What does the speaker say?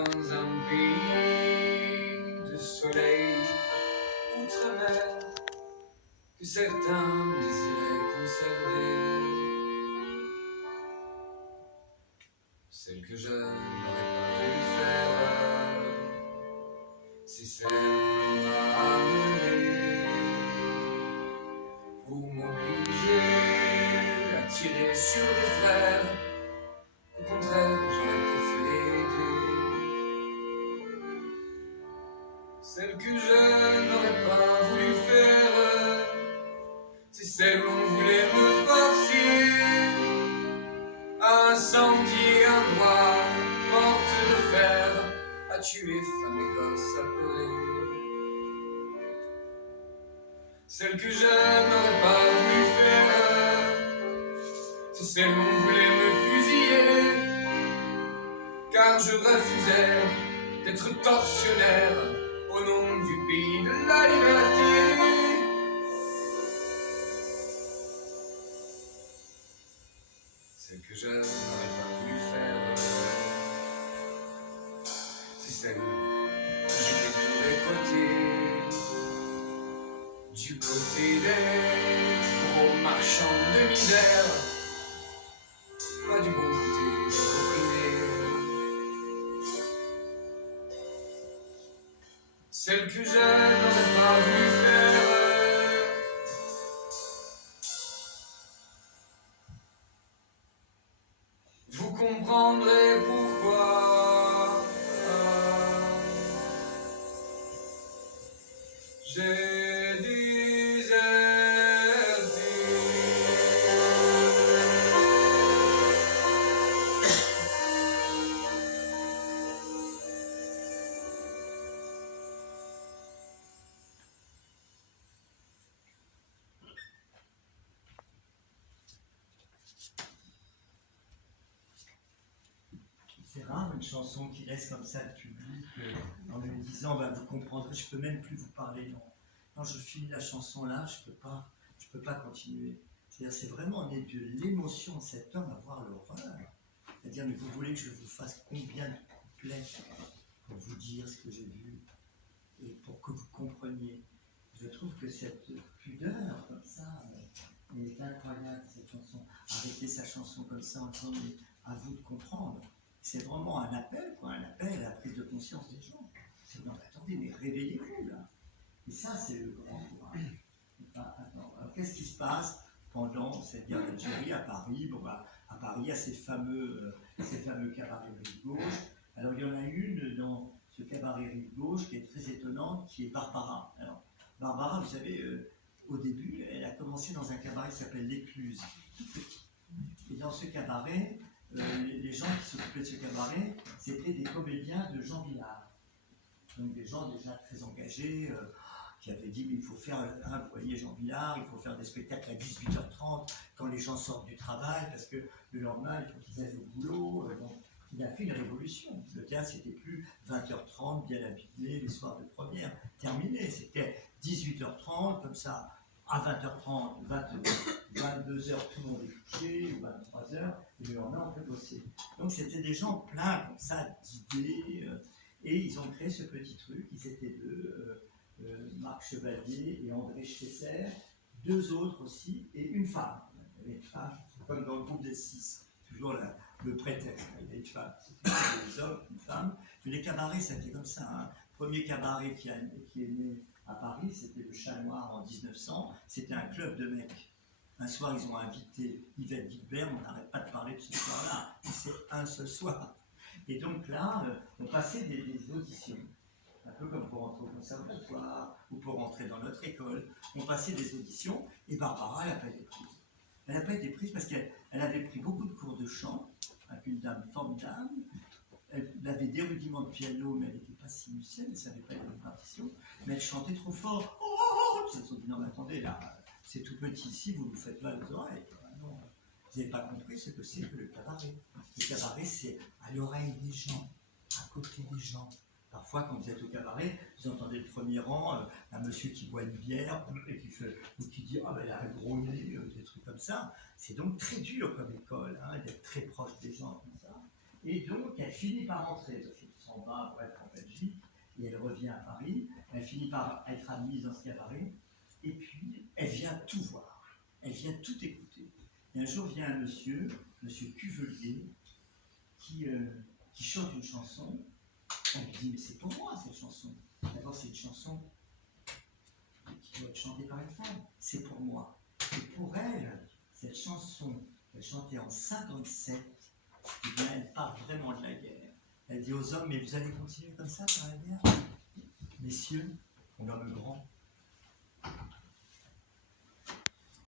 dans un pays de soleil outre-mer que certains désiraient conserver. Celle que je n'aurais pas voulu faire, c'est celle qu'on m'a amenée pour m'obliger à tirer sur des frères. Au contraire, j'aurais préféré aider. Celle que je n'aurais pas voulu faire, c'est celle qu'on voulait me forcer à incendier un doigt, porte de fer, à tuer femme et gosse à pleurer. Celle que je n'aurais pas voulu faire, c'est celle qu'on voulait me fusiller, car je refusais d'être tortionnaire au nom du pays de la liberté. Celle que je n'aurais pas voulu faire, c'est celle que j'étais du côté des gros marchands de misère, pas du bon côté des opprimés. Celle que je n'aurais pas voulu faire, vous comprendrez pourquoi j'ai déserté. C'est rare une chanson qui reste comme ça le public en lui disant bah, vous comprendrez, je peux même plus vous parler. Non, je finis la chanson là, je peux pas continuer. C'est-à-dire c'est vraiment né de l'émotion de cet homme à voir l'horreur. C'est-à-dire mais vous voulez que je vous fasse combien de couplets pour vous dire ce que j'ai vu et pour que vous compreniez. Je trouve que cette pudeur comme ça est incroyable cette chanson. Arrêter sa chanson comme ça en disant mais à vous de comprendre. C'est vraiment un appel, quoi, un appel à la prise de conscience des gens. C'est non, attendez, mais réveillez-vous là. Et ça, c'est le grand courage. Alors, qu'est-ce qui se passe pendant cette guerre d'Algérie à Paris? Bon, bah, à Paris, il y a ces fameux cabarets rive gauche. Alors, il y en a une dans ce cabaret rive gauche qui est très étonnante, qui est Barbara. Alors, Barbara, vous savez, au début, elle a commencé dans un cabaret qui s'appelle l'Écluse, tout petit. Et dans ce cabaret, les gens qui s'occupaient de ce cabaret, c'était des comédiens de Jean Villard. Donc des gens déjà très engagés, qui avaient dit il faut faire, vous voyez Jean Villard, il faut faire des spectacles à 18h30 quand les gens sortent du travail, parce que le lendemain, il faut qu'ils aillent au boulot. Donc il a fait une révolution. Le théâtre, c'était plus 20h30, bien habillé, les soirs de première, terminé. C'était 18h30, comme ça, à 20h30, 22h, tout le monde est couché, ou 23h, et le lendemain, on peut bosser. Donc, c'était des gens pleins comme ça d'idées, et ils ont créé ce petit truc. Ils étaient deux, Marc Chevalier et André Schesser, deux autres aussi, et une femme. Il y avait une femme, comme dans le groupe des 6, toujours le prétexte. Il y avait une femme, c'était des hommes, une femme. Mais les cabarets, c'était comme ça. Hein. Le premier cabaret qui est né à Paris, c'était le Chat Noir en 1900. C'était un club de mecs. Un soir, ils ont invité Yvette Guilbert, on n'arrête pas de parler de ce soir-là. C'est un seul soir. Et donc là, on passait des auditions. Un peu comme pour rentrer au conservatoire ou pour rentrer dans notre école. On passait des auditions et Barbara, elle n'a pas été prise. Elle n'a pas été prise parce qu'elle avait pris beaucoup de cours de chant avec une dame formidable. Elle avait des rudiments de piano, mais elle n'était pas si musicienne, elle ne savait pas lire une partition. Mais elle chantait trop fort. Ils se sont dit non, mais attendez, là, c'est tout petit ici, vous nous faites mal aux oreilles. Non, vous n'avez pas compris ce que c'est que le cabaret. Le cabaret, c'est à l'oreille des gens, à côté des gens. Parfois, quand vous êtes au cabaret, vous entendez le premier rang, un monsieur qui boit une bière et qui fait, ou qui dit ah ben elle a un gros nez, des trucs comme ça. C'est donc très dur comme école, hein, d'être très proche des gens comme ça. Et donc, elle finit par rentrer. Elle s'en va et elle revient à Paris, elle finit par être admise dans ce cabaret, et puis elle vient tout voir, elle vient tout écouter. Et un jour vient un monsieur Cuvelier, qui chante une chanson. Elle lui dit, mais c'est pour moi cette chanson. D'abord, c'est une chanson qui doit être chantée par une femme. C'est pour moi. Et pour elle, cette chanson qu'elle chantait en 57, eh bien, elle parle vraiment de la guerre. Elle dit aux hommes, mais vous allez continuer comme ça par la guerre? Messieurs, on homme grand,